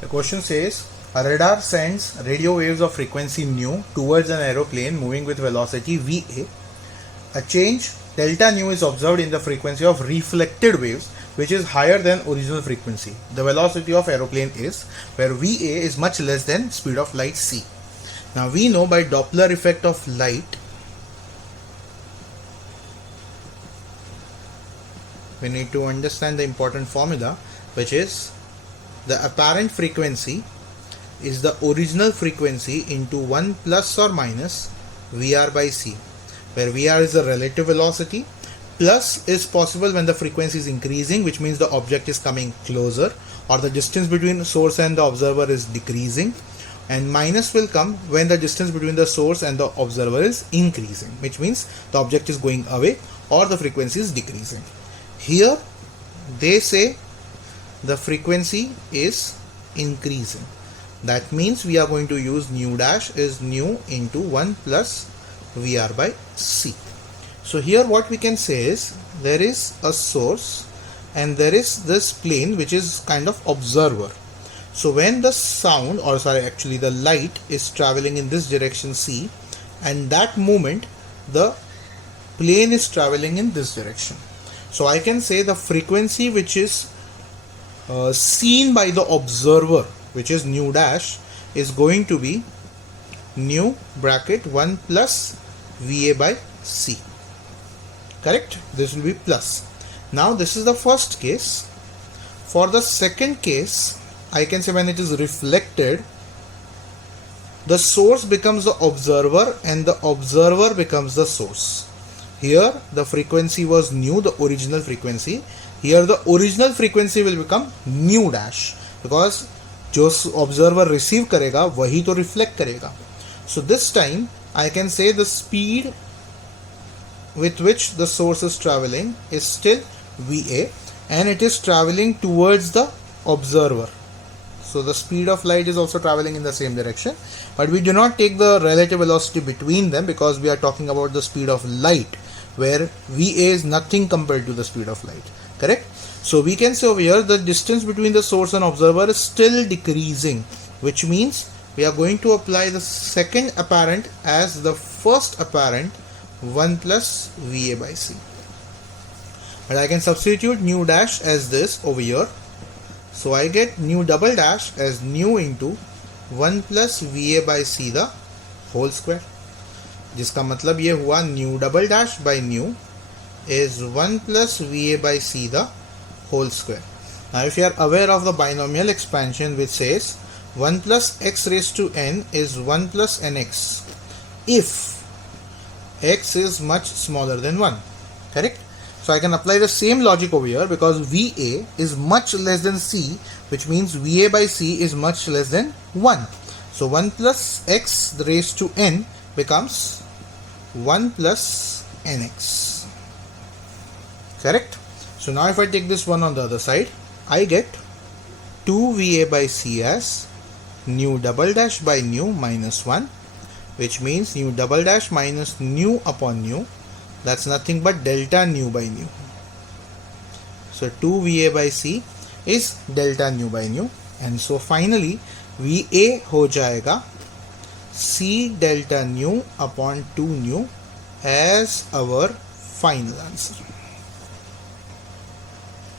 The question says a radar sends radio waves of frequency nu towards an aeroplane moving with velocity Va. A change delta nu is observed in the frequency of reflected waves, which is higher than original frequency. The velocity of aeroplane is, where Va is much less than speed of light c. Now we know by Doppler effect of light, we need to understand the important formula, which is the apparent frequency is the original frequency into 1 plus or minus Vr by c, where Vr is the relative velocity. Plus is possible when the frequency is increasing, which means the object is coming closer, or the distance between the source and the observer is decreasing, and minus will come when the distance between the source and the observer is increasing, which means the object is going away or the frequency is decreasing. Here they say the frequency is increasing. That means we are going to use nu dash is nu into 1 plus Vr by c. So here what we can say is there is a source and there is this plane which is kind of observer. So when the sound, or sorry, actually the light is traveling in this direction c, and that moment the plane is traveling in this direction. So I can say the frequency which is seen by the observer, which is nu dash, is going to be nu bracket 1 plus Va by c. Correct? This will be plus. Now this is the first case. For the second case, I can say when it is reflected, the source becomes the observer and the observer becomes the source. Here the frequency was nu, the original frequency. Here the original frequency will become nu dash, because जो observer receive करेगा वही तो reflect करेगा. So this time I can say the speed with which the source is traveling is still Va, and it is traveling towards the observer. So the speed of light is also traveling in the same direction, but we do not take the relative velocity between them because we are talking about the speed of light, where Va is nothing compared to the speed of light. Correct? So we can say over here the distance between the source and observer is still decreasing, which means we are going to apply the second apparent as the first apparent 1 plus Va by c. But I can substitute nu dash as this over here. So I get nu double dash as nu into 1 plus Va by c the whole square. जिसका मतलब ये हुआ nu double dash by nu is 1 plus Va by c the whole square. Now if you are aware of the binomial expansion which says 1 plus x raised to n is 1 plus nx if x is much smaller than 1. Correct? So I can apply the same logic over here because Va is much less than c, which means Va by c is much less than 1. So 1 plus x raised to n becomes 1 plus nx. Correct? So now if I take this one on the other side, I get 2 Va by c as nu double dash by nu minus 1, which means nu double dash minus nu upon nu, that's nothing but delta nu by nu. So 2 Va by c is delta nu by nu, and so finally Va हो जाएगा c delta nu upon 2 nu as our final answer.